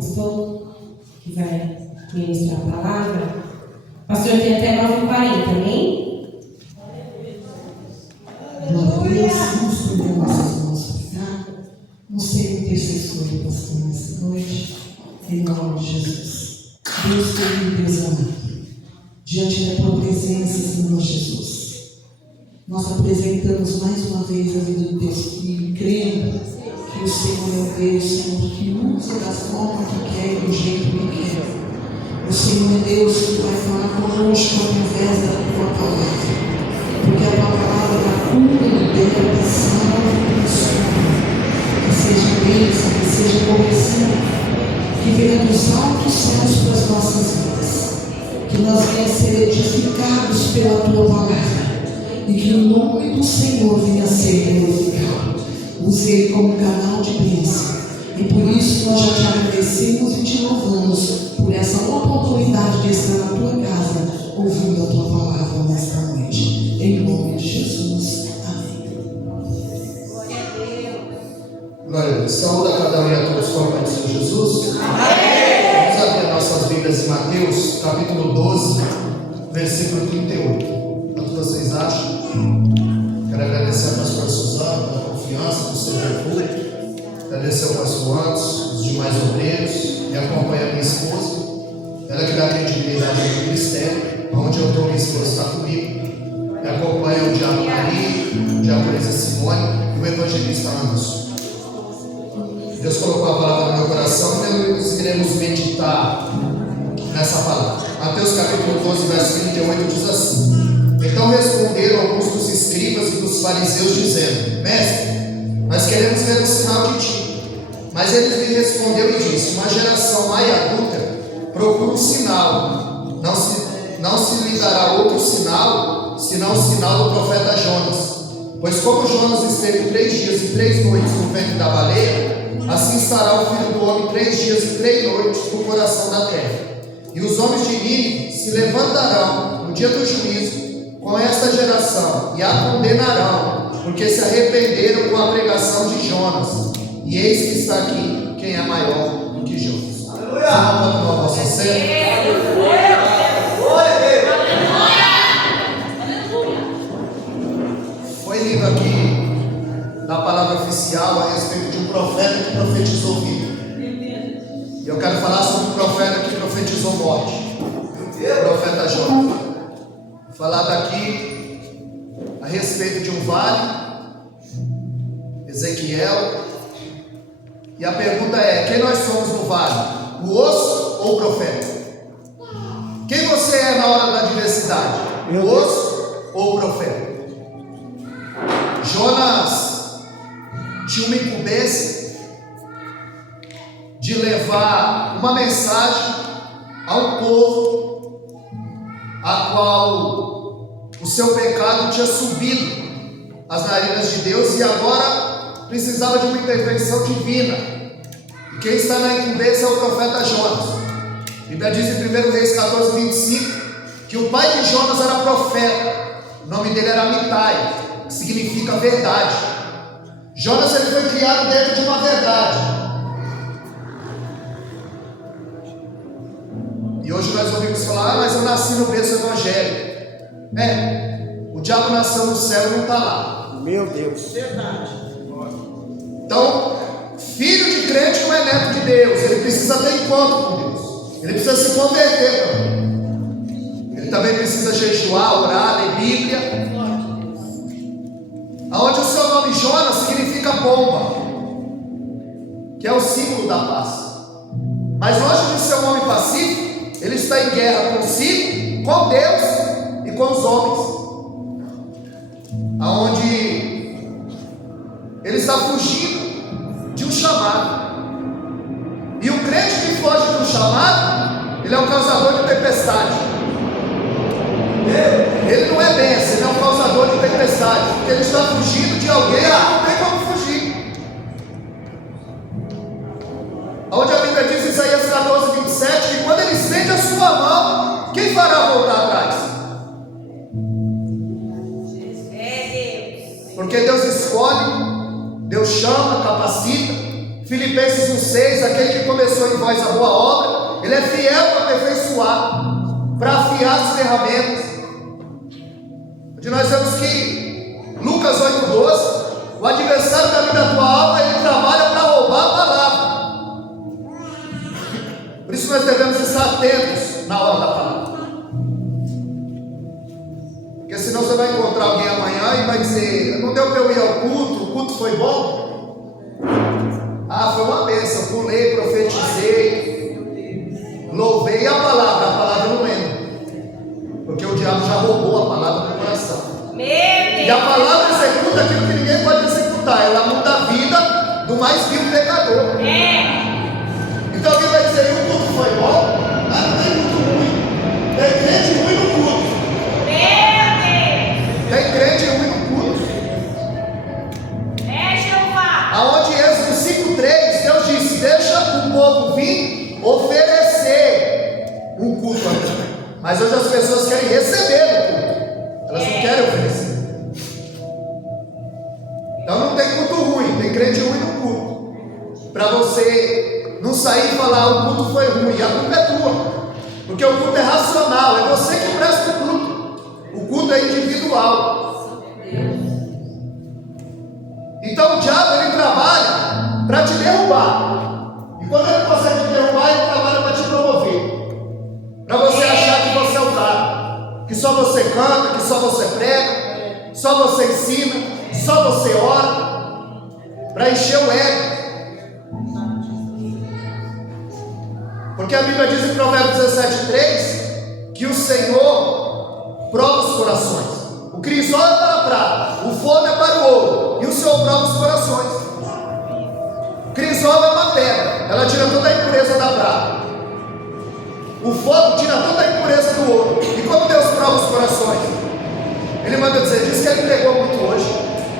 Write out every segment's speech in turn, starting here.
pastor que vai ministrar a palavra. Pastor tem até 9h40, amém? Glória a Deus, vamos estender nossas mãos para cá. Vamos ser intercessores, pastor, nessa noite, em nome de Jesus. Deus querido, Deus amado, diante da tua presença, Senhor Jesus, nós apresentamos mais uma vez a vida do teu filho, crendo que o Senhor é o Deus, Senhor, que usa da forma que quer e do jeito que quer. O Senhor é Deus que vai falar conosco através da tua palavra, porque a tua palavra dá cura, libertação, transforma. Que seja bênção, que seja correção, que venha dos altos céus para as nossas vidas, que nós venhamos ser edificados pela tua palavra e que o nome do Senhor venha a ser glorificado. Use ele como canal de bênção, e por isso nós já te agradecemos e te louvamos por essa oportunidade de estar na tua casa ouvindo a tua palavra nesta noite, em nome de Jesus, amém. Glória a Deus. Saúde a cada um e a todos com a paz do Senhor Jesus. Amém. Vamos abrir nossas Bíblias em Mateus, capítulo 12, versículo 38. O que vocês acham? Quero agradecer a pastora Suzana pela confiança do servidor público. Agradecer ao pastor Antos, os demais obreiros. Me acompanha a minha esposa. Ela que dá credibilidade ao ministério. Onde eu estou, minha esposa está comigo. Me acompanha o diácono Maria, o diaconisa Simone e o evangelista Anderson. Deus colocou a palavra no meu coração e nós iremos meditar nessa palavra. Mateus capítulo 12, verso 38 diz assim: Então responderam alguns dos escribas e dos fariseus, dizendo: Mestre, nós queremos ver um sinal de ti. Mas ele lhe respondeu e disse: Uma geração má e adúltera procura um sinal. Não se lhe dará outro sinal, senão o sinal do profeta Jonas. Pois como Jonas esteve 3 dias e 3 noites no ventre da baleia, assim estará o Filho do Homem 3 dias e 3 noites no coração da terra. E os homens de Nínive se levantarão no dia do juízo com esta geração e a condenarão, porque se arrependeram com a pregação de Jonas. E eis que está aqui quem é maior do que Jonas. Aleluia! Vossa Foi lido aqui na palavra oficial a respeito de um profeta que profetizou vida. E eu quero falar sobre um profeta que profetizou morte. O profeta Jonas. Vou falar daqui a respeito de um vale, Ezequiel. E a pergunta é: quem nós somos no vale? O osso ou o profeta? Quem você é na hora da adversidade? O osso ou o profeta? Jonas tinha uma incumbência de levar uma mensagem a um povo a qual o seu pecado tinha subido às narinas de Deus e agora precisava de uma intervenção divina. E quem está na incumbência é o profeta Jonas. A Bíblia diz em 1 Reis 14, 25 que o pai de Jonas era profeta. O nome dele era Amitai, que significa verdade. Jonas ele foi criado dentro de uma verdade. E hoje nós ouvimos falar: mas eu nasci no berço evangélico. O diabo nasceu no céu e não está lá. Meu Deus. Verdade. Então, filho de crente não é neto de Deus. Ele precisa ter encontro com Deus. Ele precisa se converter também. Ele também precisa jejuar, orar, ler Bíblia. Aonde o seu nome Jonas significa bomba, que é o símbolo da paz. Mas longe de ser um homem pacífico, ele está em guerra consigo, com Deus e com os homens. Aonde ele está fugindo de um chamado. E o crente que foge de um chamado, ele é um causador de tempestade. Ele não é bênção, ele é um causador de tempestade, porque ele está fugindo de alguém que não tem como fugir. Onde a Bíblia diz em Isaías 14, 27, que quando ele estende a sua mão, quem fará voltar atrás? Porque Deus escolhe, Deus chama, capacita, Filipenses 1,6, aquele que começou em vós a boa obra, ele é fiel para aperfeiçoar, para afiar as ferramentas. Onde nós vemos que Lucas 8,12, o adversário da vida da tua alma, ele trabalha para roubar a palavra. Por isso nós devemos estar atentos na hora da palavra. Porque senão você vai encontrar alguém amanhã e vai dizer: não deu para eu ir ao culto, o culto foi bom? Ah, foi uma bênção, pulei, profetizei, louvei. E a palavra eu não lembro, porque o diabo já roubou a palavra do coração. E a palavra executa aquilo que ninguém pode executar. Ela muda a vida do mais vil pecador. Então alguém vai dizer: o culto foi bom? Ah, não tem culto ruim. Tem crente ruim no culto. Tem crente ruim no culto. Aonde Êxodo 5,3, Deus disse: deixa o povo vir oferecer um culto a Deus. Mas hoje as pessoas querem receber o culto, elas não querem oferecer. Então não tem culto ruim, tem crente ruim no culto. Para você não sair e falar: o culto foi ruim, a culpa é tua. Porque o culto é racional, é você que presta o culto. O culto é individual. Então o diabo, ele trabalha para te derrubar. E quando ele consegue te derrubar, ele trabalha para te promover. Para você achar que você é o cara, que só você canta, que só você prega, só você ensina, só você ora, para encher o ego. Porque a Bíblia diz em Provérbios 17,3 que o Senhor prova os corações. O crisol é para a prata, o fogo é para o ouro, e o Senhor prova os corações. O crisol é uma pedra, ela tira toda a impureza da prata. O fogo tira toda a impureza do ouro. E como Deus prova os corações? Ele manda dizer: diz que ele pregou muito hoje,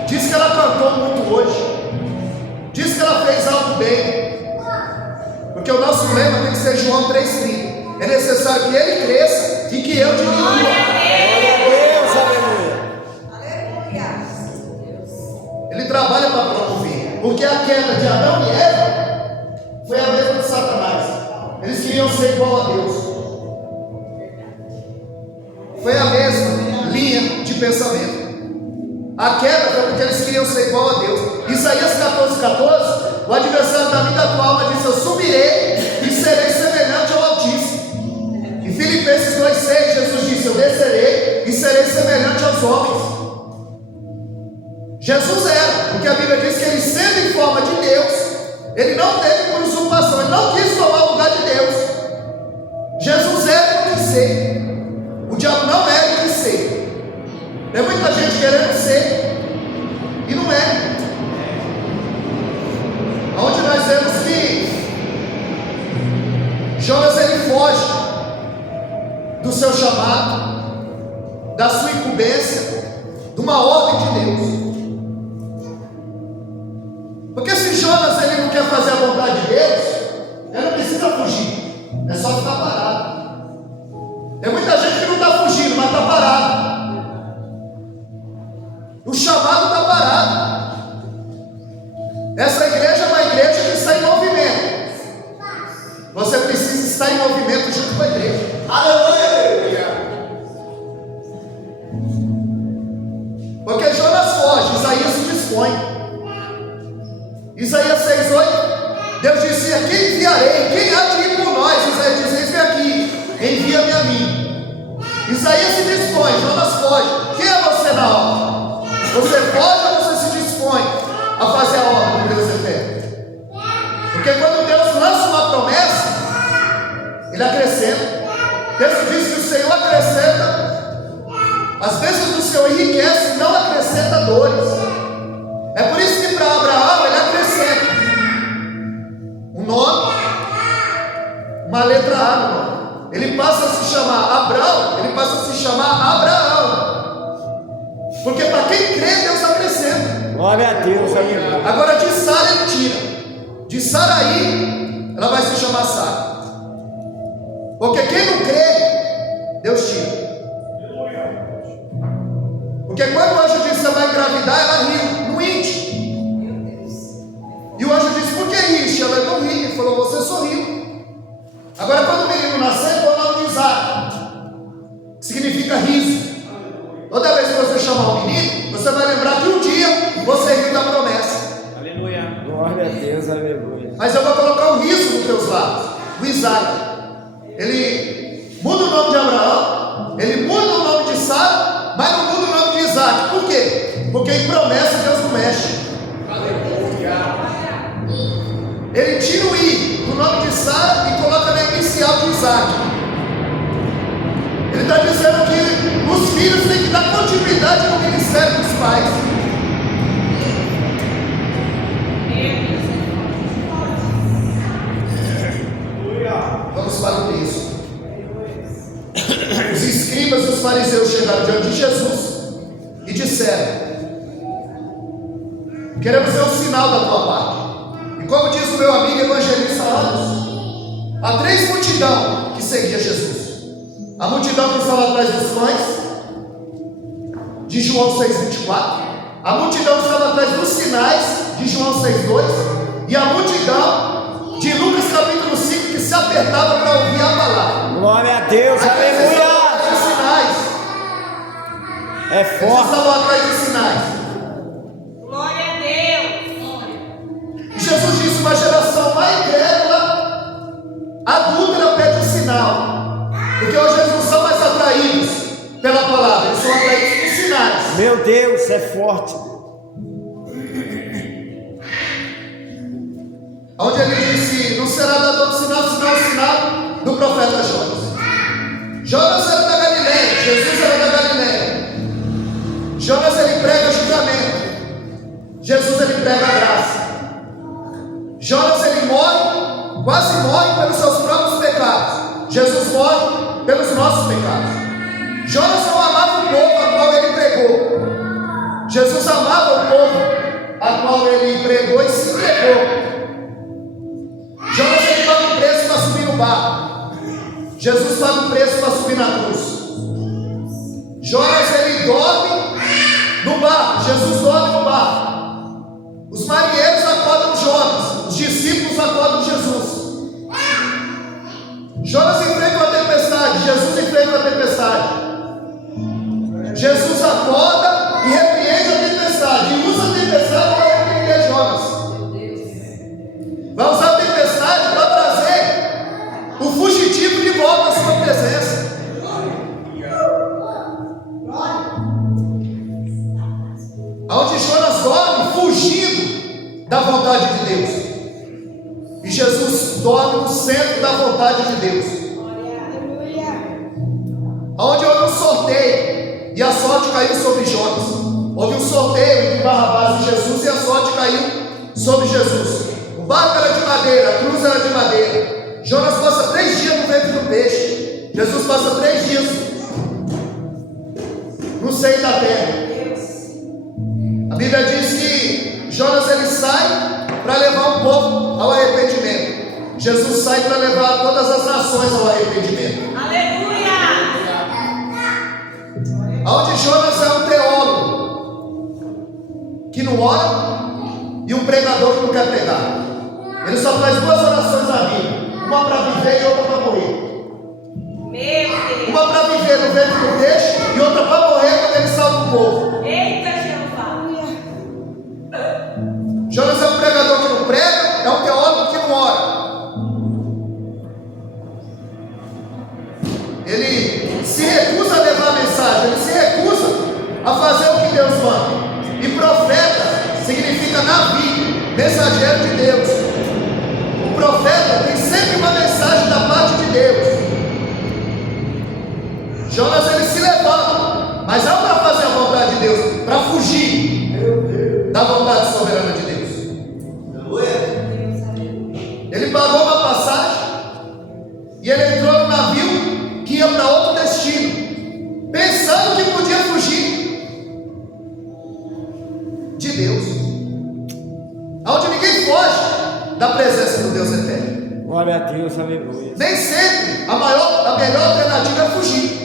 diz que ela cantou muito hoje, diz que ela fez algo bem. Porque o nosso lema tem que ser João 3,30. É necessário que ele cresça e que eu diminua. Ele trabalha para promover. Porque a queda de Adão e Eva foi a mesma de Satanás. Eles queriam ser igual a Deus. Foi a mesma linha de pensamento. A queda foi porque eles queriam ser igual a Deus. Isaías 14,14, o adversário da vida atual disse: eu subirei e serei semelhante ao Altíssimo. Em Filipenses 2,6, Jesus disse: eu descerei e serei semelhante aos homens. Jesus era, porque a Bíblia diz que ele, sendo em forma de Deus, ele não teve por usurpação, ele não quis tomar o lugar de Deus. Jesus era e quis ser. O diabo não era e quis ser. Tem muita gente querendo ser e não é. Onde nós vemos que Jonas, ele foge do seu chamado, da sua incumbência, de uma ordem de Deus. Porque se Jonas, ele não quer fazer a vontade de Deus, ele não precisa fugir, é só ficar parado. Tem muita gente que não está fugindo, mas está parado. O chamado está parado. Essa igreja é uma igreja que está em movimento. Você precisa estar em movimento junto com a igreja. Aleluia! Porque Jonas foge, Isaías se dispõe. Isaías 6,8, Deus disse: a quem enviarei? Quem há de ir por nós? Isaías diz: eis-me aqui, envia-me a mim. Isaías se dispõe, Jonas foge. Quem é você na obra? Você foge ou você se dispõe a fazer a obra do Deus eterno? Porque quando Deus lança uma promessa, Ele acrescenta. Deus diz que o Senhor acrescenta. As bênçãos do Senhor enriquecem, não acrescenta dores. É por isso que para Abraão Ele acrescenta um nome, uma letra A no nome. Ele passa a se chamar Abraão, ele passa a se chamar Abraão. Porque para quem crê, Deus acrescenta. Glória a Deus, amigo. Agora de Sara ele tira. De Saraí, ela vai se chamar Sara. Porque quem não crê, Deus tira. Porque quando o anjo disse: você vai engravidar, ela riu, no íntimo. E o anjo disse: por que isso? Agora, quando o menino nascer, põe o nome de Isaac, que significa riso. Toda vez que você chamar um menino, você vai lembrar que um dia você riu da promessa. Aleluia. Glória a Deus, aleluia. Mas eu vou colocar um riso nos teus lábios. O Isaac, ele muda o nome de Abraão, ele muda o nome de Sara, mas não muda o nome de Isaac. Por quê? Porque em promessa Deus não mexe. Ele tira o I do nome de Sara e coloca na inicial de Isaac. Ele está dizendo que os filhos têm que dar continuidade no ministério dos pais. Vamos para o texto. Os escribas e os fariseus chegaram diante de Jesus e disseram: queremos ver um sinal da tua parte. E como diz o meu amigo evangelista Anos, há 3 multidões que seguia Jesus. A multidão que estava atrás dos pães, de João 6,24. A multidão que estava atrás dos sinais, de João 6,2. E a multidão de Lucas capítulo 5, que se apertava para ouvir a palavra. Glória a Deus, aleluia. De sinais. É Eles forte. estavam atrás de sinais. Glória a Deus. E Jesus disse: uma geração mais incrédula, adúltera, pede um sinal. Porque hoje eles não são mais atraídos pela palavra, eles são atraídos por sinais. Meu Deus, é forte. Onde ele disse: não será dado outro sinal, senão o sinal do profeta Jonas. Jonas era da Galileia, Jesus era da Galileia. Jonas ele prega julgamento, Jesus ele prega a graça. Jonas ele morre, quase morre pelos seus próprios pecados. Jesus morre pelos nossos pecados. Jonas não amava o povo a qual ele pregou. Jesus amava o povo a qual ele pregou e se entregou. Jonas ele paga um preço para subir no barco. Jesus paga um preço para subir na cruz. Jonas ele dorme no barco. Jesus dorme no barco. Os marinheiros acordam Jonas. Os discípulos acordam Jesus. Jonas enfrenta uma tempestade. Jesus enfrenta uma tempestade. Jesus acorda e repreende a tempestade. E usa a tempestade para repreender Jonas. Vai usar a tempestade para trazer o fugitivo de volta à sua presença. Onde Jonas dorme fugindo da vontade de Deus. E Jesus dorme no centro da vontade de Deus. Onde houve um sorteio e a sorte caiu sobre Jonas. Houve um sorteio entre Barrabás e Jesus e a sorte caiu sobre Jesus. O barco era de madeira, a cruz era de madeira. Jonas passa 3 dias no ventre do peixe. Jesus passa 3 dias no seio da terra. A Bíblia diz que Jonas ele sai para levar o povo ao arrependimento. Jesus sai para levar todas as nações ao arrependimento. Aleluia. Onde Jonas é um teólogo que não ora e um pregador que não quer pregar. Ele só faz 2 orações na vida, uma para viver e outra para morrer. Meu Deus. Uma para viver no ventre do peixe e outra para morrer quando ele salva o povo. Eita, Jeová. Jonas é um pregador que não prega, é um teólogo que não ora. Ele se recusa a levar a mensagem, ele se recusa a fazer o que Deus manda. E profeta significa navi, mensageiro de Deus. O profeta tem sempre uma mensagem da parte de Deus. Jonas ele se levanta, mas não para fazer a vontade de Deus, para fugir da vontade soberana de Deus. Ele pagou uma passagem e ele entrou no navio que ia para outro destino, pensando que podia fugir de Deus, aonde ninguém foge da presença do Deus eterno. Glória a Deus, aleluia. Nem sempre a melhor alternativa é fugir.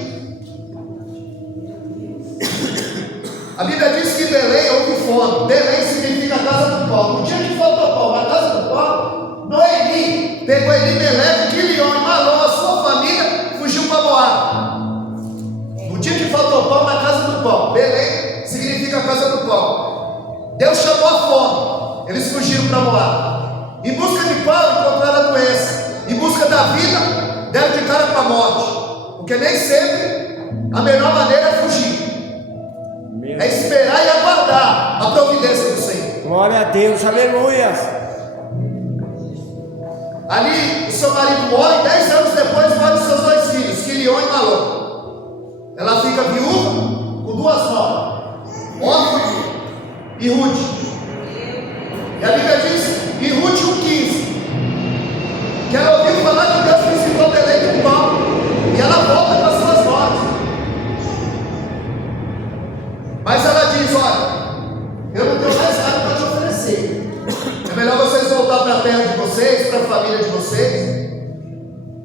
A Bíblia diz que Belém houve fome. Belém significa casa do pão. No dia que faltou pão na casa do pão, Noemi pegou Elimeleque, Quilion e Malom espiritual encontraram a doença. Em busca da vida, deram de cara com a morte. Porque nem sempre a melhor maneira é fugir. É esperar e aguardar a providência do Senhor. Glória a Deus, aleluia. Ali o seu marido morre, 10 anos depois morrem seus 2 filhos, Quilion e Malom. Ela fica viúva com 2 noras, Orfa e Ruth. E a Bíblia diz em Ruth 1,15 que ela ouviu falar que Deus visitou Belém com pão, e ela volta para suas noras. Mas ela diz: olha, eu não tenho mais nada para te oferecer. É melhor vocês voltar para a terra de vocês, para a família de vocês.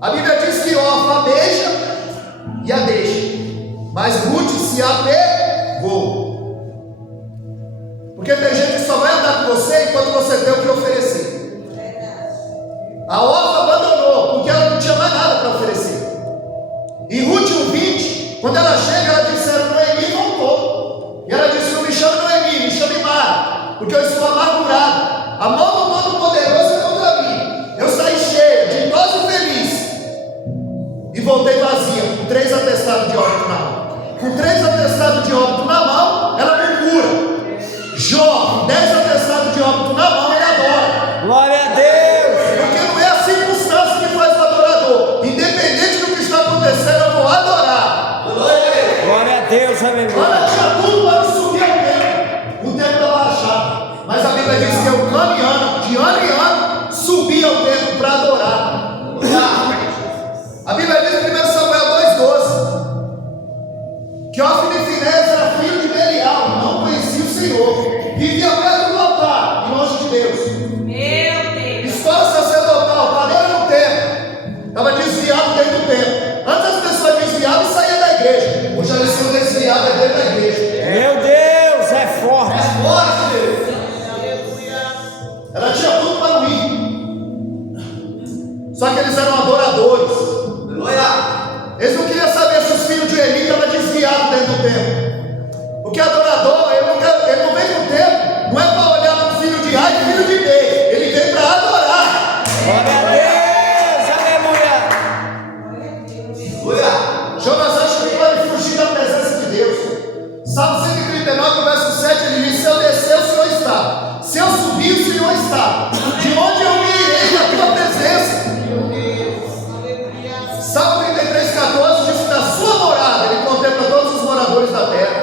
A Bíblia diz que Orfa beija e a deixa, mas Ruth se apegou. Porque tem gente que só vai andar com você enquanto você tem o que oferecer. A Orfa abandonou porque ela não tinha mais nada para oferecer. Em Ruth 1,20, quando ela chega, ela disse: Noemi voltou. E ela disse: não me chame Noemi, me chame Mara, porque eu estou amargurada. A mão do Todo-Poderoso é contra mim. Eu saí cheia, ditosa e feliz, e voltei vazia, com 3 atestados de óbito na mão. Com 3 atestados de óbito na mão, ela me cura. Jó, com 10 atestados de óbito na mão, ele adora. Glória a Deus. Porque não é a circunstância que faz o adorador. Independente do que está acontecendo, eu vou adorar. Glória a Deus, aleluia. Ela tinha tudo para subir ao templo. O templo estava rachado. Mas a Bíblia diz que eu, caminhando, de ano em ano, subi ao templo para adorar. A Bíblia diz em 1 Samuel 2,12 que Ofni e Finés era filho de Belial, não conhecia o Senhor, vivia perto do altar e longe de Deus. Meu Deus. Escola sacerdotal, cadeira no templo, estava desviado dentro do templo. Antes as pessoas desviavam e saíam da igreja. Hoje elas são desviadas dentro da igreja. Meu Deus, é forte. É forte, Deus. Ela tinha tudo para ir. Só que eles eram adoradores. Eles não queriam saber se os filhos de Eli estavam desviados dentro do templo. Porque adorador, ele não vem no templo, não é para olhar para o filho de A e filho de B. Ele vem para adorar. Glória a Deus, aleluia. Jonas acha que pode fugir da presença de Deus. Salmo 139, verso 7, ele diz: se eu descer, o Senhor está. Se eu subir, o Senhor está. De onde eu me irei da tua presença? Salmo 33, 14 diz que na sua morada ele contempla todos os moradores da terra.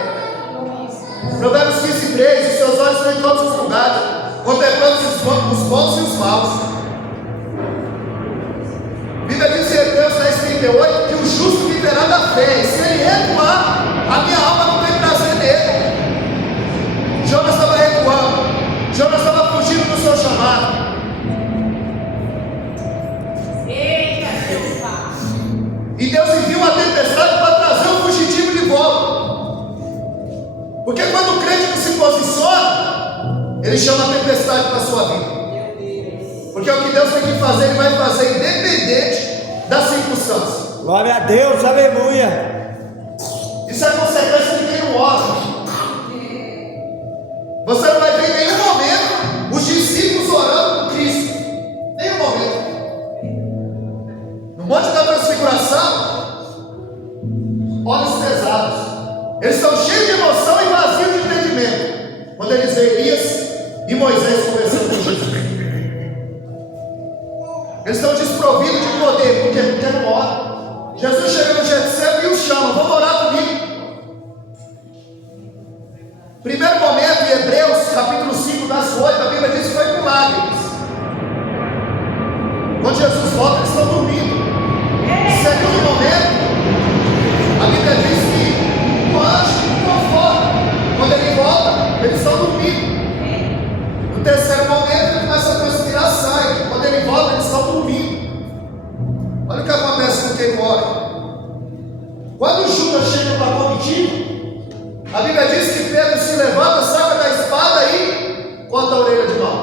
Provérbios 15, 3, os seus olhos estão em todos os lugares, contemplando os bons e os maus. A Bíblia diz em Hebreus 10, 38 que o justo viverá da fé, e se ele recuar, a minha alma não tem prazer nele. Jonas estava recuando, Jonas estava fugindo do seu chamado. Eita, Deus Pai. E Deus enviou uma tempestade para trazer o fugitivo de volta. Porque quando o crente não se posiciona, ele chama a tempestade para a sua vida. Porque o que Deus tem que fazer, Ele vai fazer independente da circunstância. Glória a Deus, aleluia. Isso é consequência de quem não ora. Você não vai ver em nenhum momento os discípulos orando por Cristo. Nenhum momento. No Monte da Transfiguração, olhos pesados. Eles estão cheios de emoção e vazios de entendimento. Quando eles veem Elias e Moisés conversando com Jesus. Eles estão desprovidos de poder, porque não oram. Jesus chega no Getsemane e os chama: vamos orar comigo. Primeiro momento, em Hebreus, capítulo 5, verso 8, a Bíblia diz que foi com lágrimas. Quando Jesus volta, eles estão dormindo. Segundo momento, a Bíblia diz que o anjo conforta. Quando ele volta, eles estão dormindo. No terceiro momento, ele começa a transpirar sangue. Quando ele volta, eles estão dormindo. Olha o que acontece com quem não ora. Quando Judas chega para a comitiva, a Bíblia diz que Pedro se levanta, saca da espada e corta a orelha de mal.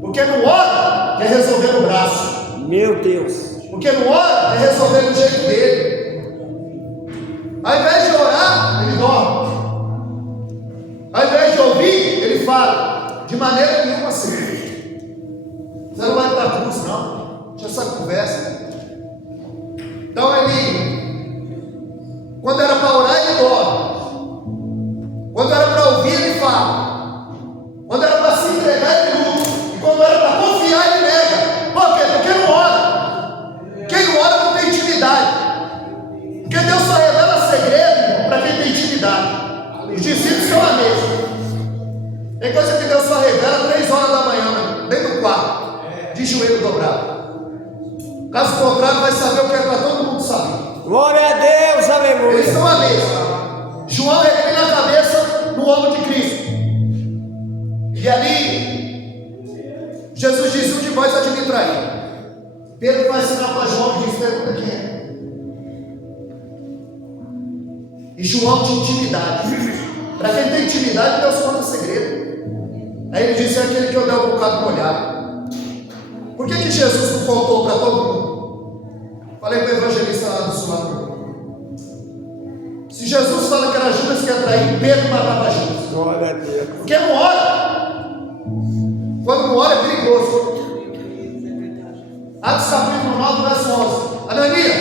Porque não ora, quer resolver no braço. Meu Deus. Porque não ora, quer resolver do jeito dele. Ao invés de orar, ele dorme. Ao invés de ouvir, ele fala. De maneira nenhuma assim. Você Você não vai para a cruz, não. Deixa essa conversa. Então ele, quando era para orar, ele ora. Quando era para ouvir, ele fala. Quando era para se entregar, ele luta. E quando era para confiar, ele nega. Por quê? Porque não ora. Quem não ora não tem intimidade. Porque Deus só revela segredo para quem tem intimidade. Os discípulos são a mesma. Tem coisa que Deus só revela 3 horas da manhã, dentro do quarto, de joelho dobrado. Caso contrário, vai saber o que é para todo mundo saber. Glória a Deus, Eles aleluia. são a mesma. João reclina a cabeça no ombro de Cristo. E ali, Jesus diz: um de vós há de me trair. Pedro vai ensinar para João e diz: pergunta quem é. E João tinha intimidade. Para quem tem intimidade, Deus conta segredo. Aí ele disse: é aquele que eu der um bocado molhado. Por que Jesus não contou para todo mundo? Falei para o evangelista lá do sul. Se Jesus fala que era Judas que ia trair, Pedro matava Judas. Glória a Deus. Porque não ora. Quando não ora é perigoso. Atos capítulo 9, verso 11. Ananias,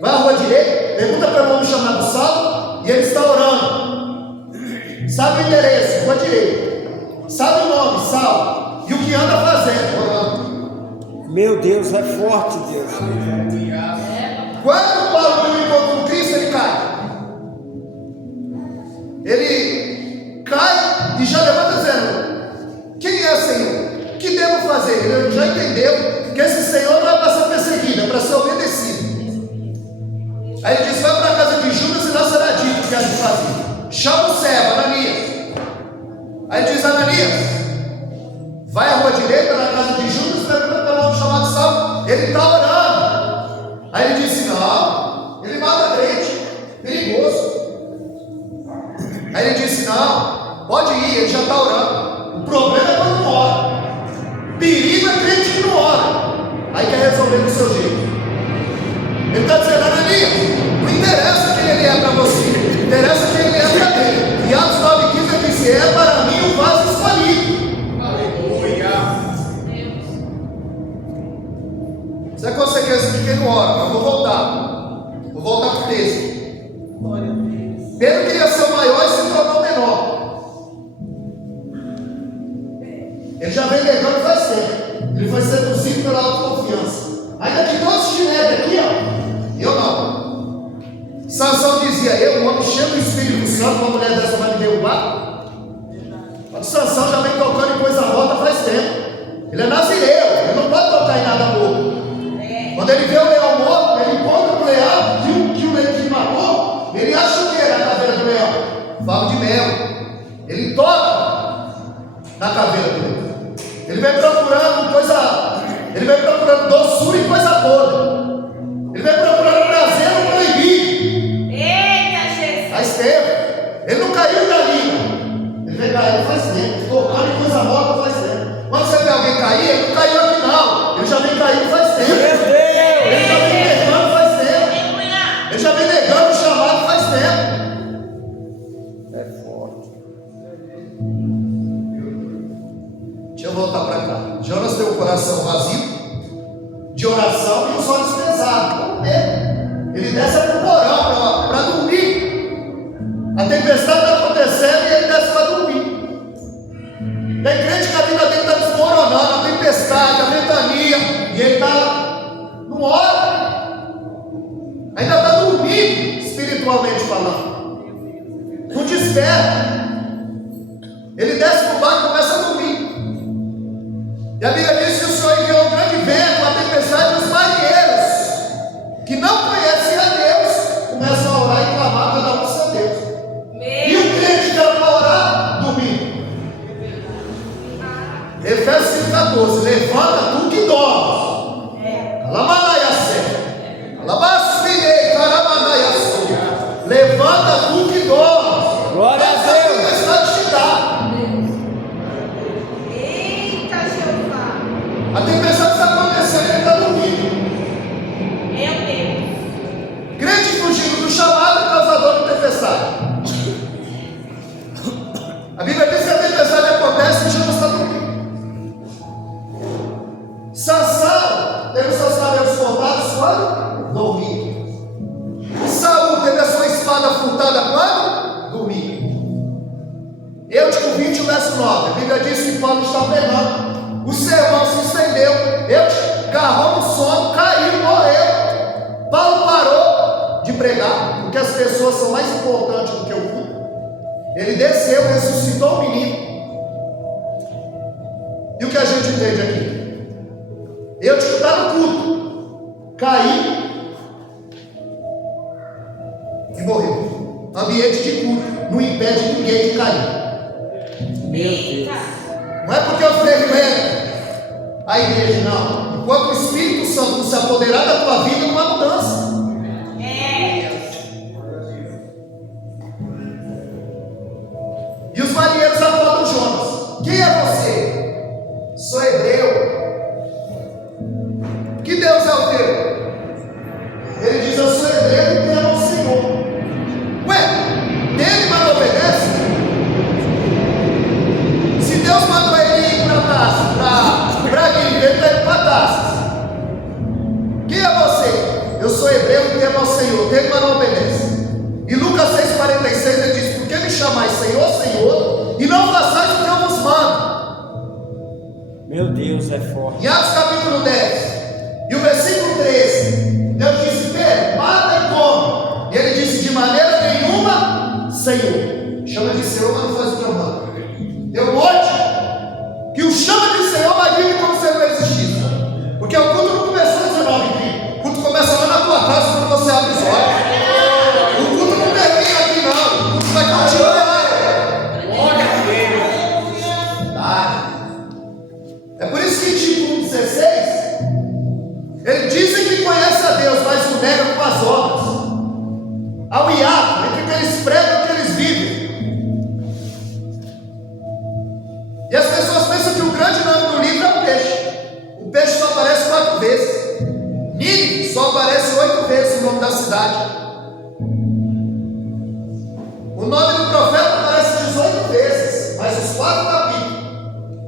vai à rua direita, pergunta para um homem chamado Saulo, e ele está orando. Sabe o endereço, rua direita. Sabe o nome, Saulo. E o que anda fazendo, orando. Meu Deus, é forte, Deus. Quando Paulo tem um encontro com Cristo, ele cai. Ele cai e já levanta dizendo: quem é o Senhor? O que devo fazer? Ele já entendeu que esse Senhor não é para ser perseguido, é para ser obedecido. Aí ele diz: vai para a casa de Judas e lá será dito o que há de fazer. Chama o servo, Ananias. Aí ele diz: Ananias, vai à rua direita, na casa de Judas, pergunta para um homem chamado Saulo, ele está orando. Aí ele disse: não, ele mata crente, perigoso. Aí ele disse: não, pode ir, ele já está orando. O problema é quando não ora. Perigo é crente que não ora. Aí quer resolver do seu jeito. Ele está dizendo: Ananias, não interessa quem ele é para você, interessa quem ele é para ele. E Atos 9,15 ele disse: é para mim o vaso escolhido. Isso é consequência de quem não ora. Eu vou voltar para o texto. Pedro queria ser o maior e se tornou o menor. Ele já vem negando faz tempo. Ele foi seduzido pela autoconfiança. Ainda que todos estiverem aqui, ó, eu não. Sansão dizia: eu, um homem cheio do Espírito Santo, uma mulher dessa vai me derrubar? Mas Sansão já vem tocando em coisa morta faz tempo. Ele é nazireu, ele não pode tocar em nada morto. Quando ele vê o leão morto, ele encontra com o leão, que o leão que matou, ele acha o que na caveira do leão? Favo de mel. Ele toca na caveira do leão. Ele vem procurando coisa, ele vem procurando doçura e coisa boa. Ele vem procurando prazer no proibido. Eita, Jesus. Faz tempo. Ele não caiu da linha. Ele vem caindo faz tempo. Tocando em coisa morta faz tempo. Quando você vê alguém cair, ele não caiu aqui não. Ele já vem caindo faz tempo. Ele já vem negando faz tempo. Ele já vem negando o chamado faz tempo. É forte. Deixa eu voltar para cá. Jonas tem o coração vazio de oração e os olhos pesados. Vamos ver. Ele desce para o porão para dormir. A tempestade está acontecendo e ele desce para dormir. Tem crente que a vida dele está desmoronando, a tempestade, a ventania, e ele não ora. Ainda está dormindo, espiritualmente falando. Não desperta. Ele desce para o barco e começa a dormir. E a Bíblia diz que o Senhor enviou um grande vento, uma tempestade dos marinheiros, que não conhecem a Deus, começam a orar e clamar cada um seu Deus. E o crente que era para orar, dormindo. Efésios 5,14: levanta tu que dormes. Levanta tu que dormes. Glória a Deus. A tempestade te dá. Eita, Jeová. A tempestade está acontecendo e ele está dormindo. Meu Deus. Crente fugindo do chamado e causador de tempestade. A Bíblia diz que a tempestade acontece e Jesus está dormindo. quando? Dormia. Saul teve a sua espada furtada quando? Dormia. Êutico 20, verso 9. A Bíblia diz que Paulo está pregando. O sermão se estendeu. Êutico agarrou no sono, caiu, morreu. Paulo parou de pregar, porque as pessoas são mais importantes do que o culto. Ele desceu, ressuscitou o menino. E o que a gente entende aqui? Êutico está no culto, caiu e morreu. Ambiente de culto não impede ninguém de cair. Eita. Não é porque eu frequento a igreja, não. Enquanto o Espírito Santo se apoderar da tua vida, não há mudança. E os marinheiros acordam Jonas. Quem é você? Sou hebreu. Que Deus é o teu? Ele diz: eu sou hebreu e temo ao Senhor. Ué, ele mas obedece? Se Deus mandou ele ir para Tarsis, para Nínive, ele está indo para Tarsis. Quem é você? Eu sou hebreu e temo ao Senhor. Ele mas não obedece. E Lucas 6,46 ele diz: por que me chamais Senhor, Senhor, e não façais o que eu vos mando? Meu Deus, é forte. Em Atos capítulo 10 e o versículo 13, Deus disse: Pedro, mata e come. E ele disse: de maneira nenhuma, Senhor. Chama de Senhor, mas não faz o que eu mando. Eu note que o chama de Senhor vai vir como se ele não existisse. Porque o culto não começou às 19h30. O culto começa lá na tua casa quando você abre os olhos. O culto não termina aqui, não. O culto vai continuar. É por isso que em Tito 1,16 ele dizem que conhece a Deus, mas o nega com as obras. Há um hiato entre o que eles pregam e o que eles vivem. E as pessoas pensam que o grande nome do livro é o peixe. O peixe só aparece 4 vezes. Nínive só aparece 8 vezes o nome da cidade. O nome do profeta aparece 18 vezes, mas os 4 capítulos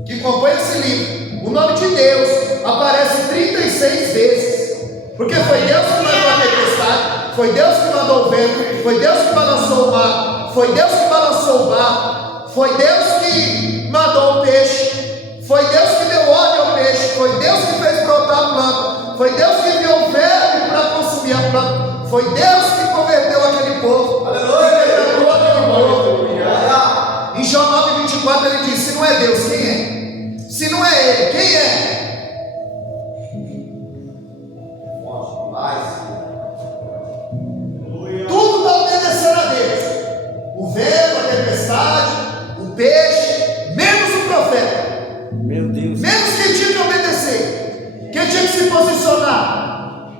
que compõem esse livro, o nome de Deus aparece 36 vezes. Porque foi Deus que mandou a tempestade, foi Deus que mandou o vento, foi Deus que balançou o mar, foi Deus que balançou o barco, foi Deus que mandou o peixe, foi Deus que deu ordem ao peixe, foi Deus que fez brotar a planta, foi Deus que enviou o verme para consumir a planta, foi Deus que converteu aquele povo, libertou aquele povo. Em João 9,24 ele diz: se não é Deus, quem é? Se não é Ele, quem é? Tudo está obedecendo a Deus. O vento, a tempestade, o peixe, menos o profeta. Meu Deus. Menos quem tinha que obedecer, quem tinha que se posicionar,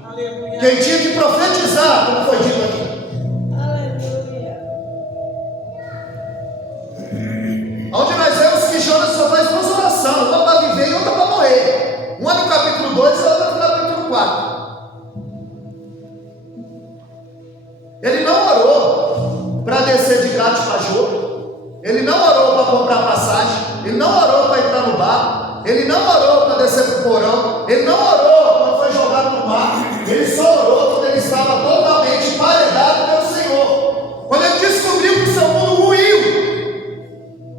quem tinha que profetizar, como foi dito aqui. Onde nós vemos que Jonas só faz 2 orações, uma para viver e outra para morrer. Uma no capítulo 2 e outra no capítulo 4. Ele não orou para descer de gato para jogo. Ele não orou para comprar passagem. Ele não orou para entrar no bar. Ele não orou para descer para o porão. Ele não orou quando foi jogado no mar. Ele só orou quando ele estava totalmente emparedado pelo Senhor. Quando ele descobriu que o seu mundo ruiu.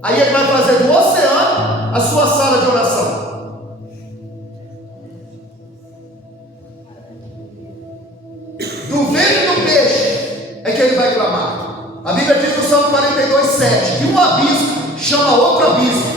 Aí ele vai fazer do oceano a sua sala de oração. Do vento e do peixe é que ele vai clamar. A Bíblia diz no Salmo 42,7 que um abismo chama outro abismo.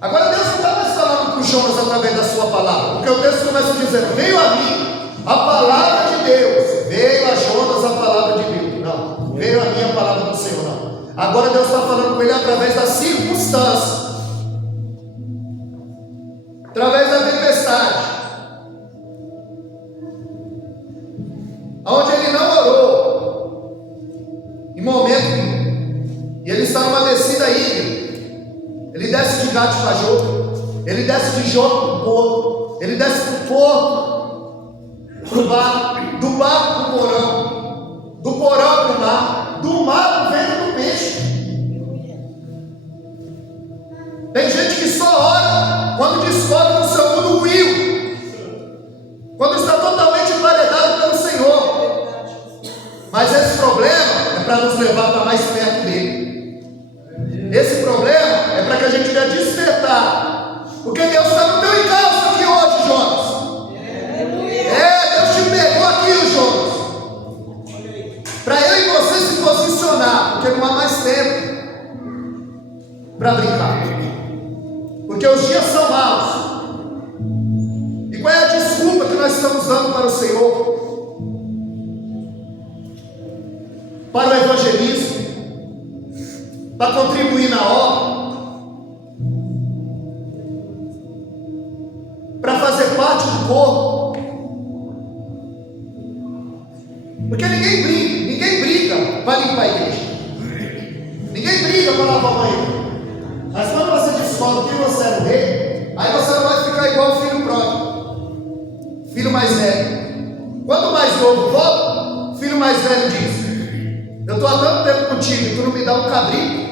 Agora Deus não está mais falando com Jonas através da sua palavra, porque o texto começa dizendo: veio a mim a palavra de Deus, veio a Jonas a palavra de Deus. Não, veio a mim a palavra do Senhor, não. Agora Deus está falando com ele através das circunstâncias, através da tempestade, onde ele não orou em momento, e ele está numa descida íngreme. Ele desce de gato para jogo, ele desce de jogo para o porto, ele desce para o porto, para o barco, do barco para o porão, do porão para o mar, do mar para o vento do peixe. Tem gente que só ora quando descobre que o seu mundo para nos levar para mais perto dele. Esse problema é para que a gente venha despertar, porque Deus está no teu encalço aqui hoje, Jonas. Deus te pegou aqui, Jonas, para eu e você se posicionar, porque não há mais tempo para brincar, porque os dias são maus. E qual é a desculpa que nós estamos dando para o Senhor? Para o evangelismo, para contribuir na obra, para fazer parte do corpo. Porque ninguém briga para limpar a igreja, ninguém briga para lavar o banheiro. Mas quando você descobre que você é o rei, aí você não vai ficar igual o filho pródigo, filho mais velho. Quando o mais novo volta, o filho mais velho diz: eu estou há tanto tempo contigo e tu não me dá um cabrito.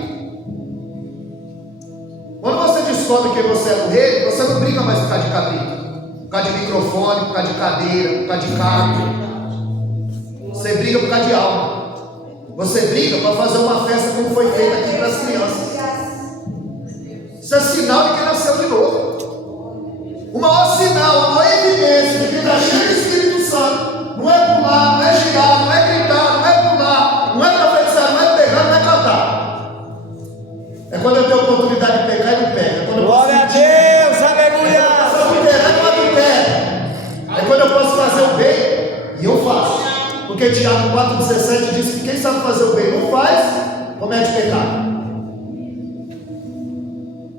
Quando você descobre que você é o rei, você não briga mais por causa de cabrito, por causa de microfone, por causa de cadeira, por causa de carro. Você briga por causa de alma. Você briga para fazer uma festa como foi feita aqui para as crianças. Isso é sinal de que nasceu de novo. O maior sinal, a maior evidência de que está cheio do Espírito Santo não é pular, não é girar, não é gritar, não é pular, não é profetizar, não é pegar, não é cantar. É quando eu tenho oportunidade de pegar e não pega. É quando eu Glória a Deus, aleluia. É quando eu posso fazer o bem e eu faço. Porque Tiago 4,17 diz que quem sabe fazer o bem não faz, comete pecado.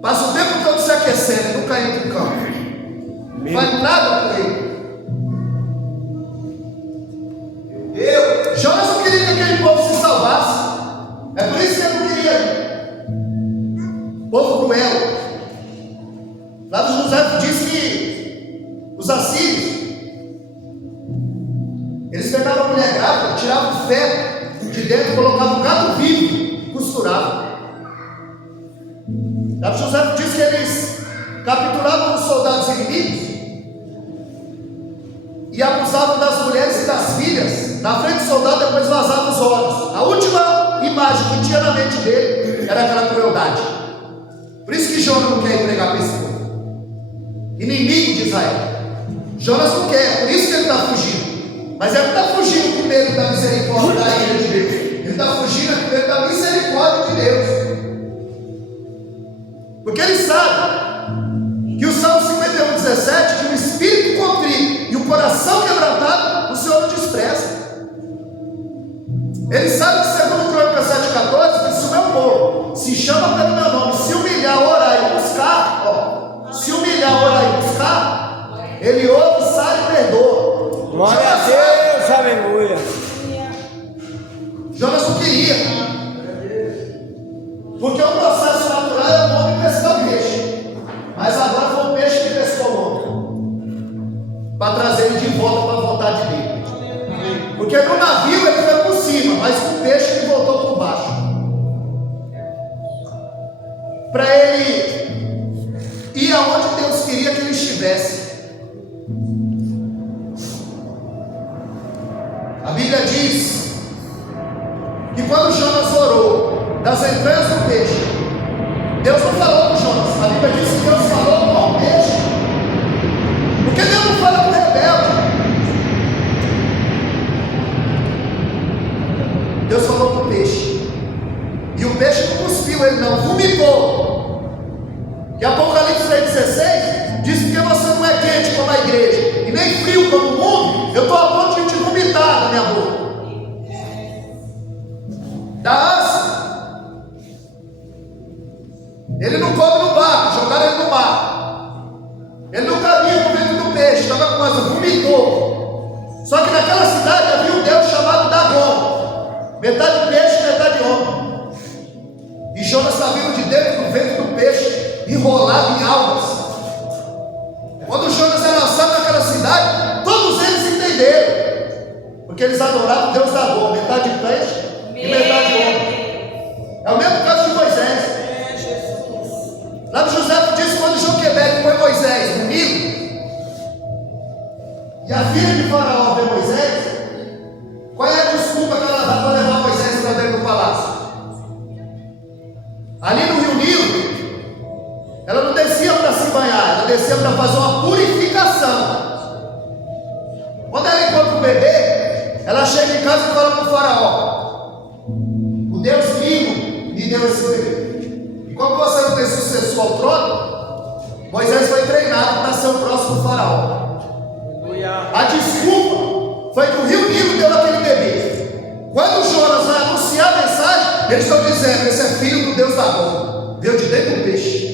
Passa o tempo todo se aquecendo e nunca entra em campo. Não faz nada por ele. Jonas não queria que aquele povo se salvasse. É por isso que ele não queria. Povo cruel. Flávio José diz que os assírios, eles pegavam a mulher grávida, tiravam o ferro de dentro, colocavam um gato vivo e costuravam. Flávio José diz que eles capturavam os soldados inimigos e abusavam das mulheres e das filhas na frente do soldado, depois vazavam os olhos. A última imagem que tinha na mente dele era aquela crueldade. Por isso que Jonas não quer ir pregar para esse povo, inimigo de Israel. Jonas não quer, por isso que ele está fugindo. Mas ele não está fugindo com medo da misericórdia da ira de Deus. Ele está fugindo com medo da misericórdia de Deus. Porque ele sabe que o Salmo 51,17, que o espírito contrito e o coração quebrantado, o Senhor não despreza. Ele sabe que segundo Crônicas 7,14, que se o meu povo se chama pelo meu nome, se humilhar, orar e buscar, se humilhar, orar e buscar, ele ouve, sai e perdoa. Glória a Deus, aleluia. Jonas não queria, porque o processo natural é o homem pescar o peixe, mas agora foi o peixe que pescou o homem, para trazer ele de volta para a vontade dele. Porque no navio ele foi por cima, mas com o peixe ele voltou por baixo, para ele ir aonde Deus queria que ele estivesse. A Bíblia diz que quando Jonas orou das entranhas do peixe, Deus não falou com Jonas. A Bíblia diz que Deus falou com o peixe. Porque Deus não fala com o rebelde. Deus falou com o peixe. E o peixe não cuspiu, ele não vomitou. E Apocalipse 3,16 diz que você não é quente como a igreja e nem frio como o mundo. Eu estou a ponto de te vomitar na minha boca. Da ânsia. Ele não come no barco, jogaram ele no mar. Ele não caminha com vento do peixe, estava com asa, vomitou. Só que naquela cidade havia um Deus chamado Dagon, metade peixe, metade homem. E Jonas está vindo de dentro do vento do peixe, enrolado em algas. Quando Jonas é lançado naquela cidade, todos eles entenderam, porque eles adoravam Deus Dagon, metade peixe e metade homem. É o mesmo caso de Moisés. Lá no José diz quando Joquebede foi Moisés no Nilo, e a filha de Faraó vê Moisés, qual é a desculpa que ela dá para levar Moisés para dentro do chega em casa e fala para o faraó: o Deus vivo me deu esse bebê. E como você não tem sucessor ao trono, Moisés foi treinado para ser o próximo faraó. A desculpa foi que o rio Nilo deu aquele bebê. Quando Jonas vai anunciar a mensagem, eles estão dizendo: esse é filho do Deus da bomba, veio de dentro do peixe.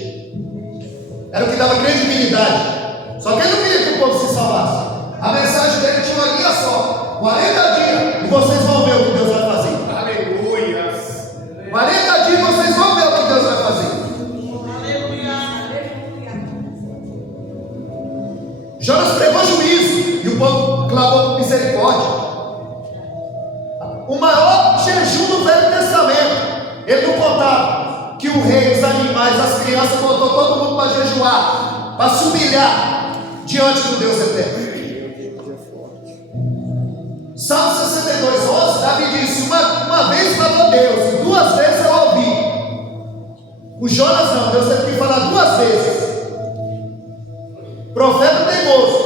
Era o que dava credibilidade. Só que ele não queria que o povo se salvasse. A mensagem dele tinha uma linha só: 40 dias e vocês vão ver o que Deus vai fazer. Aleluia. 40 dias e vocês vão ver o que Deus vai fazer. Jonas pregou juízo e o povo clamou por misericórdia. O maior jejum do Velho Testamento, ele não contava que o rei, os animais, as crianças, botou todo mundo para jejuar, para se humilhar diante do Deus eterno. Salmo 62, 11, Davi disse: uma vez falou Deus e 2 vezes eu ouvi. O Jonas não, Deus teve que falar 2 vezes. Profeta teimoso.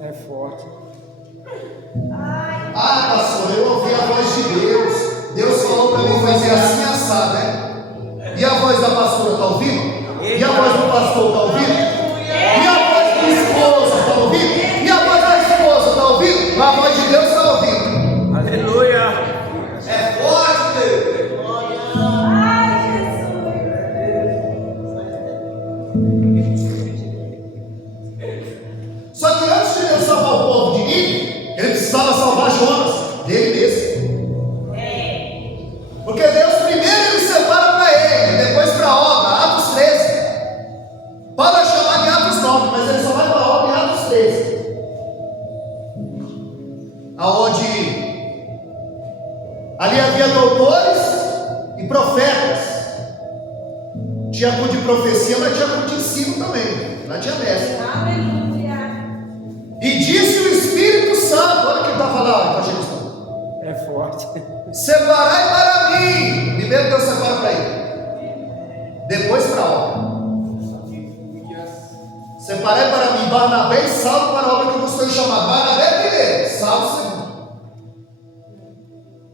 É forte. Ah, pastor, eu ouvi a voz de Deus. Deus falou para mim fazer assim assado, né? E a voz da pastora está ouvindo? E a voz do pastor está ouvindo? E a voz do esposo está ouvindo? E a voz da esposa está ouvindo? A voz de Deus está ouvindo. Aleluia. É forte, Deus. Só que antes de Deus salvar o povo de Nínive, ele precisava salvar Jonas dele mesmo. Porque Deus primeiro ele separa para ele, depois para a obra. Atos 13. Pode chamar de Atos 9, mas ele só vai para a obra em Atos 13. Aonde ali havia doutores e profetas. Tinha culto de profecia, mas tinha culto de ensino também. Lá tinha mestre. E disse o Espírito Santo: olha o que ele está falando, evangelista. É forte. Separai para mim. Primeiro Deus separa para ele, depois para a obra. Separai para mim Barnabé e Saulo para a obra que vos foi chamado. Barnabé primeiro, Saulo segundo.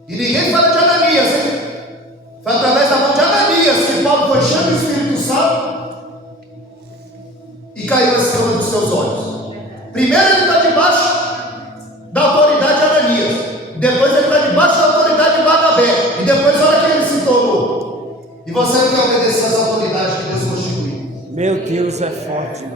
E ninguém fala de Ananias, hein? Foi através da mão de Ananias que Paulo foi cheio do Espírito Santo e caiu a escama dos seus olhos. Primeiro ele está debaixo da autoridade de Ananias, depois ele está debaixo da autoridade de Barnabé, e depois olha que ele se tornou. E você não quer obedecer às autoridades que Deus constituiu. Meu Deus, é forte.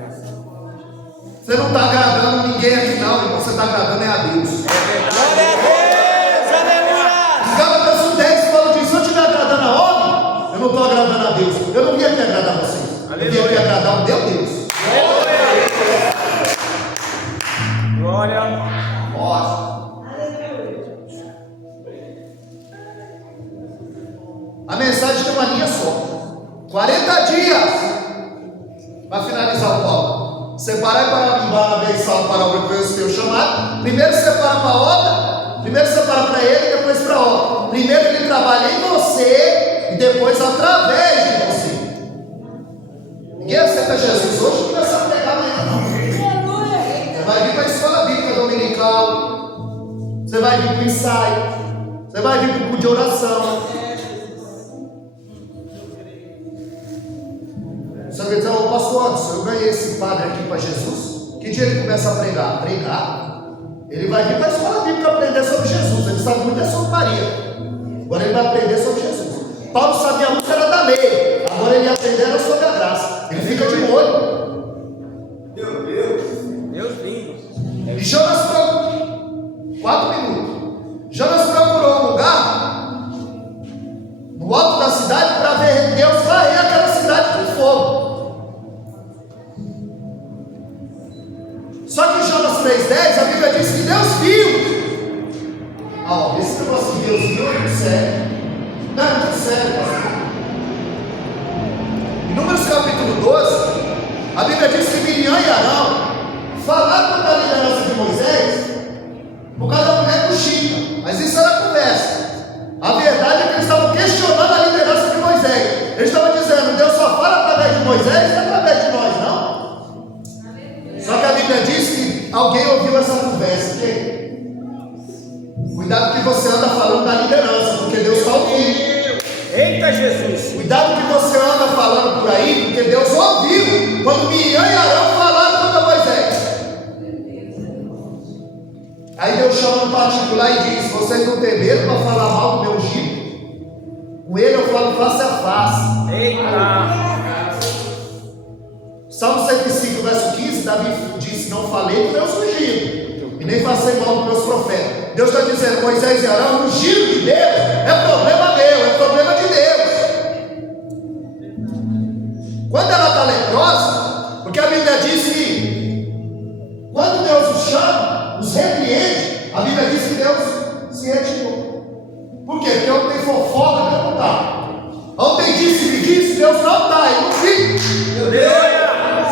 Você não está agradando ninguém aqui não, irmão. Você está agradando é a Deus. Glória a Deus, aleluia. Gálatas 1:10 fala disso: se eu estiver agradando a homem, eu não estou agradando a Deus. Eu não vim aqui agradar vocês, eu vim aqui agradar o meu Deus. Glória. A mensagem tem uma linha só: 40 dias para finalizar o Paulo. Separai para mim Barnabé e Saulo para a obra que foi o seu chamado. Primeiro separa para a obra, primeiro separa para ele, depois para a obra. Primeiro ele trabalha em você e depois através de você. Ninguém aceita Jesus hoje, não começa a pregar amanhã não. Você vai vir para a escola bíblica dominical, você vai vir para o ensaio, você vai vir para o culto de oração. Você vai dizer: ô pastor Anderson, eu ganhei esse padre aqui para Jesus. Que dia ele começa a pregar? Pregar. Ele vai vir para a escola bíblica aprender sobre Jesus. Ele sabe muito sobre Maria. Agora ele vai aprender sobre Jesus. Paulo sabia muito era da lei. Agora ele aprendeu sobre a graça. Ele fica de molho. Meu Deus. Deus lindo. E Jonas procurou 4 minutos. Jonas procurou um lugar no alto da cidade para ver Deus varrer aquela cidade com fogo. Só que em Jonas 3:10 a Bíblia diz que Deus viu. Esse negócio que Deus viu é muito sério. Não é muito sério, pastor. Em Números capítulo 12, a Bíblia diz que Miriam e Arão falaram da liderança de Moisés por causa da mulher Cuxita. Mas isso era conversa. A verdade é que eles estavam questionando a liderança de Moisés. Eles estavam dizendo: Deus só fala através de Moisés, não através de nós, não. Só que a Bíblia diz que alguém ouviu essa conversa. Quem? Cuidado que você anda falando da liderança, porque Deus está ouvindo. Eita Jesus. Cuidado que você anda falando por aí, porque Deus ouviu quando Miriam e Arão falaram contra Moisés. Aí Deus chama no particular e diz: vocês não têm medo para falar mal do meu ungido? Com ele eu falo face a face. Eita. Salmo 105, verso 15, Davi disse: não falei do meu ungido, e nem passei mal dos meus profetas. Deus está dizendo: Moisés e Arão, o ungido de Deus é problema meu, é problema de Deus. Quando ela está leprosa, porque a Bíblia diz que quando Deus os chama, os repreende, a Bíblia diz que Deus se retirou. Por quê? Porque onde tem fofoca, Deus não está. Onde tem disse, Deus não está, ele não fica. Meu Deus.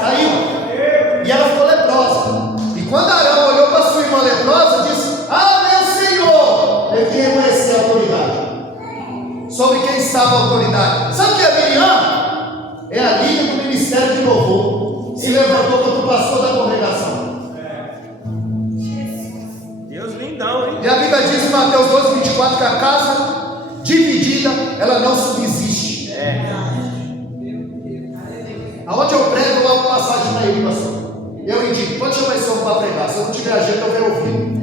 Saiu. E ela ficou leprosa. E quando Arão olhou para sua irmã leprosa, disse: ah, meu Senhor, teve que reconhecer a autoridade. Sobre quem estava a autoridade? Sabe o que é Miriam? É a líder do ministério de louvor. Se levantou contra o pastor da congregação. Deus lindão, hein? E a Bíblia diz em Mateus 12, 24 que a casa dividida, ela não subsiste. Aonde eu prego, eu abro passagem para ele, pastor. Eu indico: pode chamar esse homem para pregar. Se eu não tiver agenda, eu venho ouvir.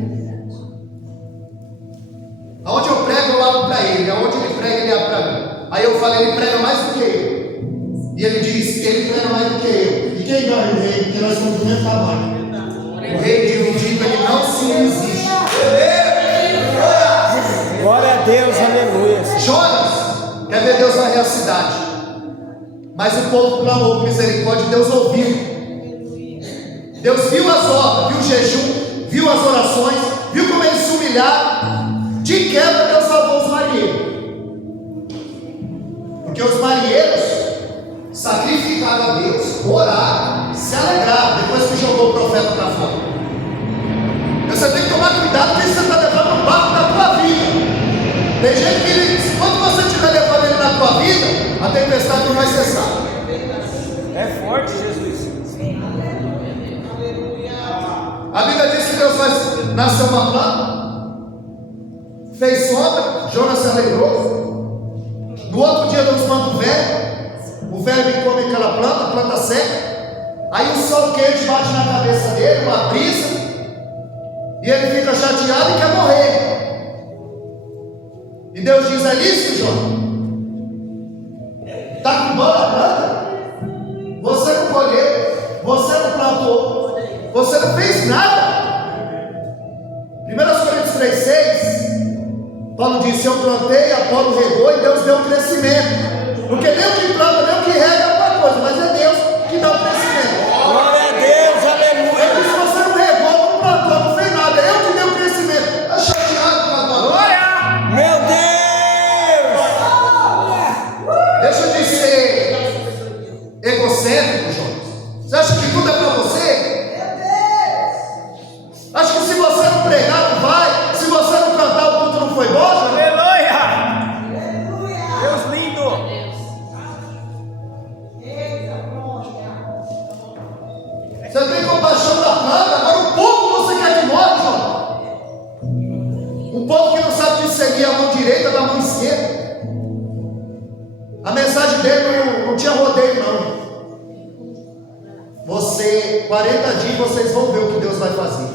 Aonde eu prego, eu abro para ele. Aonde ele prega, ele abre para mim. Aí eu falo: ele prega mais do que eu. E ele diz: ele prega mais do que eu. E quem ganha o rei? Porque nós estamos do mesmo tamanho. O rei dividido, ele não subsiste. Glória a Deus, aleluia. Jonas quer ver Deus varrer a cidade, mas o povo clamou por misericórdia e Deus ouviu. Deus viu as obras, viu o jejum, viu as orações, viu como eles se humilharam. De quebra, Deus salvou os marinheiros, porque os marinheiros sacrificaram a Deus, oraram, se alegraram depois que jogou o profeta para fora. Você tem que tomar cuidado, porque você está levando um barco na tua vida. Tem gente que, quando você estiver levando ele na tua vida, a tempestade não vai cessar. É forte, Jesus. A Bíblia diz que Deus faz, nasceu uma planta, fez sombra, Jonas se alegrou. No outro dia Deus manda o verme come aquela planta, a planta seca. Aí o sol quente bate na cabeça dele, uma brisa, e ele fica chateado e quer morrer. E Deus diz: é lícito, Jonas? Está com dor a planta? Você não colheu, você não plantou, você não fez nada. 1 Coríntios 3,6, Paulo disse: eu plantei, Apolo regou e Deus deu o crescimento. Porque nem o que planta, nem o que rega é uma coisa, mas é Deus que dá o crescimento. Glória a Deus, aleluia. Ele disse: você não regou, não plantou, não fez nada, eu que dei o crescimento. Está chateado com a tua glória? Meu Deus. Deixa de ser egocêntrico, Jonas. Você acha que tudo é para você? Acho que se você não pregar, não vai. Se você não cantar, o culto não foi bom, Jonas? Aleluia. Deus lindo. Você tem compaixão da planta. Agora o povo que você quer que morre, Jonas. Um povo que não sabe discernir a mão direita da mão esquerda. A mensagem dele não tinha rodeio, não. Você, 40 dias, vocês vão ver o que Deus vai fazer.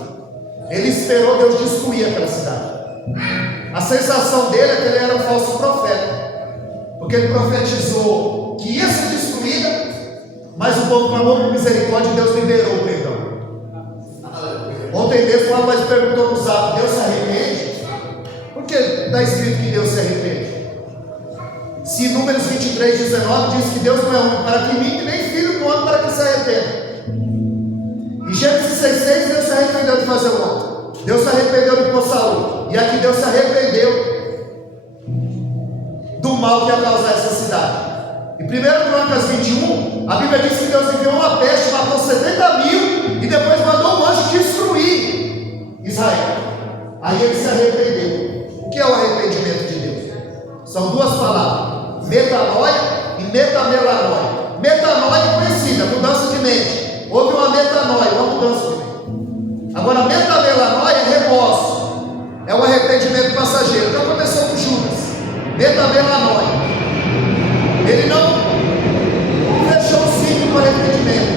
Ele esperou Deus destruir aquela cidade. A sensação dele é que ele era um falso profeta, porque ele profetizou que ia ser destruída, mas o povo clamou por misericórdia e Deus liberou o perdão. Ontem mesmo o rapaz perguntou no zap: Deus se arrepende? Por que está escrito que Deus se arrepende? Se Números 23, 19 diz que Deus não é homem para que minta, nem filho do homem para que se arrependa. Em Gênesis 6,6, Deus se arrependeu de fazer o homem. Deus se arrependeu de pôr Saul. E aqui Deus se arrependeu do mal que ia causar essa cidade. Em 1 Crônicas 21, a Bíblia diz que Deus enviou uma peste, matou 70 mil e depois mandou um anjo destruir Israel. Aí ele se arrependeu. O que é o arrependimento de Deus? São duas palavras: metanoia e metamelanoia. Metanoia é conhecida, mudança de mente. Houve uma metanoia, uma mudança de mente. Agora, metamelanoia é remorso. É um arrependimento passageiro. O que aconteceu com Judas? Metabelanói. Ele não fechou o ciclo para arrependimento,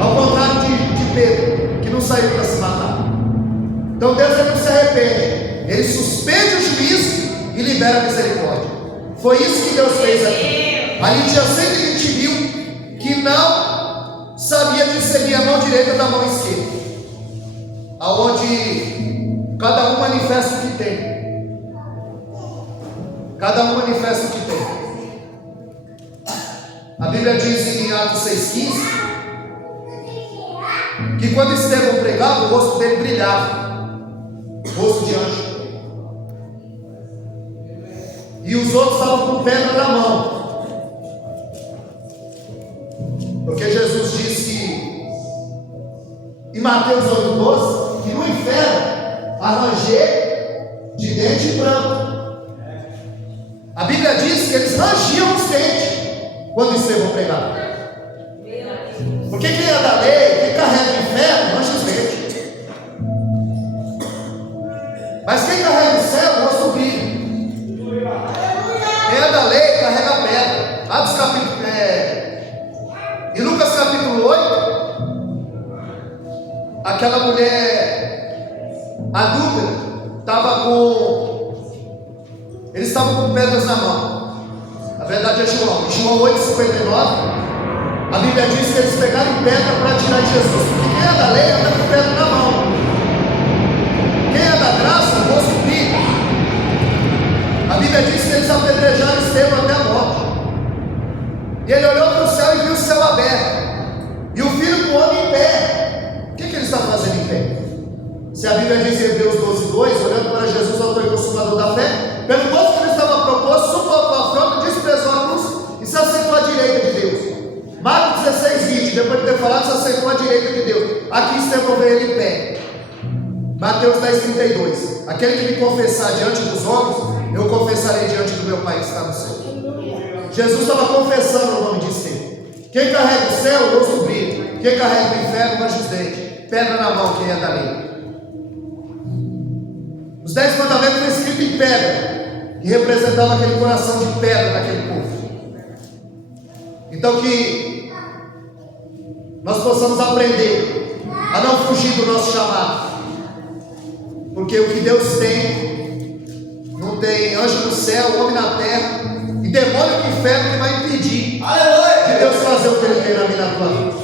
ao contrário de Pedro, que não saiu para se matar. Então Deus não se arrepende, Ele suspende o juízo e libera a misericórdia. Foi isso que Deus fez aqui. Ali tinha 120 mil que não sabia discernir a mão direita da mão esquerda, aonde cada um manifesta o que tem. Cada um manifesta o que tem. A Bíblia diz em Atos 6,15 que quando Estevão pregava, o rosto dele brilhava, rosto de anjo. E os outros estavam com pedra na mão, porque Jesus disse em Mateus 8,12 que no inferno há ranger de dente branco. A Bíblia diz que eles rangiam os dentes quando Estevão pregava. Porque quem é da lei, quem carrega o inferno, range os dentes. Mas quem carrega o céu, o rosto brilha. Quem é da lei, carrega a pedra. Atos capítulo, em Lucas capítulo 8, aquela mulher adúltera estava eles estavam com pedras na mão. Na verdade é João. Em João 8,59, a Bíblia diz que eles pegaram pedra para tirar de Jesus. Porque quem é da lei anda com pedra na mão. Quem é da graça, o rosto brilha. A Bíblia diz que eles apedrejaram Estevão até a morte. E ele olhou para o céu e viu o céu aberto. E o Filho do Homem em pé. O que ele está fazendo em pé? Se a Bíblia diz em Hebreus 12,2, olhando para Jesus, autor e consumador da fé, pelo modo que ele estava proposto, suportou a afronta, desprezou a cruz e se assentou à direita de Deus. Marcos 16,20, depois de ter falado, se assentou à direita de Deus. Aqui Estevão veio ele em pé. Mateus 10,32, aquele que me confessar diante dos homens, eu confessarei diante do meu Pai que está no céu. Jesus estava confessando o nome de Estevão. Quem carrega o céu, o rosto brilha. Quem carrega o inferno, range os dentes. Pedra na mão, quem é da lei. Os 10 mandamentos foram escritos em pedra, que representava aquele coração de pedra daquele povo. Então que nós possamos aprender a não fugir do nosso chamado, porque o que Deus tem, não tem anjo no céu, homem na terra e demônio no inferno que vai impedir de Deus fazer o que Ele tem na minha tua vida.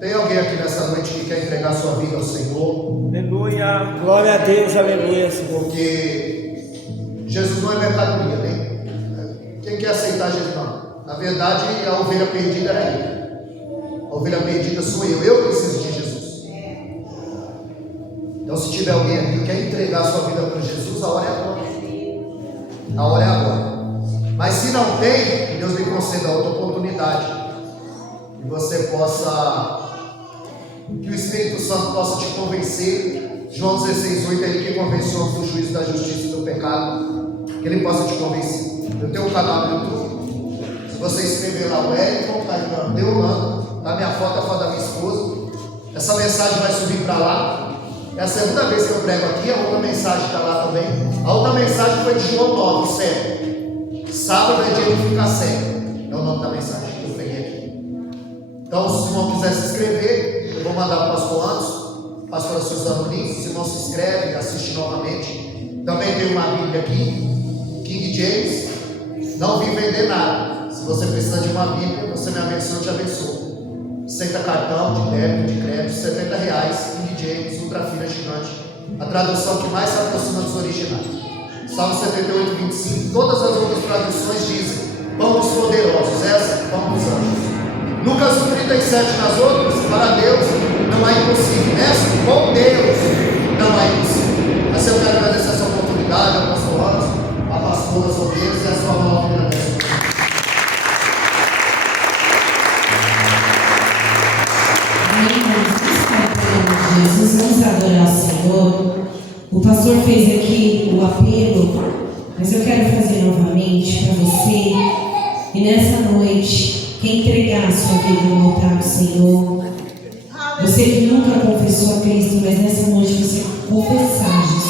Tem alguém aqui nessa noite que quer entregar sua vida ao Senhor? Aleluia. Glória a Deus. Aleluia, Senhor. Porque Jesus não é mercadoria, né? Quem quer aceitar Jesus não? Na verdade, a ovelha perdida era Ele. A ovelha perdida sou eu. Eu preciso de Jesus. Então, se tiver alguém aqui que quer entregar sua vida para Jesus, a hora é agora. A hora é agora. Mas se não tem, Deus me conceda outra oportunidade. E você possa... que o Espírito Santo possa te convencer. João 16,8, Ele que convence o homem do juízo, da justiça e do pecado. Que Ele possa te convencer. Eu tenho um canal no YouTube. Se você escrever lá, o Wellington, está aí, Deolando, tá minha foto, a foto da minha esposa. Essa mensagem vai subir para lá. É a segunda vez que eu prego aqui. A outra mensagem está lá também. A outra mensagem foi de João 9, cego. Sábado é dia de ficar cego. É o nome da mensagem que eu peguei aqui. Então, se o irmão quiser se inscrever, eu vou mandar para o pastor Anderson, pastora Suzana Lins. Se o irmão se inscreve, assiste novamente. Também tem uma Bíblia aqui, King James. Não vim vender nada. Se você precisa de uma Bíblia, você me abençoe, eu te abençoo. Aceita cartão de débito, de crédito, R$70, King James, ultra fina gigante. A tradução que mais se aproxima dos originais. Salmo 78, 25. Todas as outras traduções dizem: pão dos poderosos, essa, pão dos anjos. Lucas 1,37 nas outras: para Deus não há impossível. Nessa, com Deus não há impossível. Assim eu quero agradecer essa oportunidade ao pastor Anderson, a pastora Solteiros e a sua nova vida. Jesus, vamos adorar o Senhor. O pastor fez aqui o apelo, mas eu quero fazer novamente para você. E nessa noite, quem entregar a sua vida no altar do Senhor, você Você que nunca confessou a Cristo, mas nessa noite você confessar, Jesus.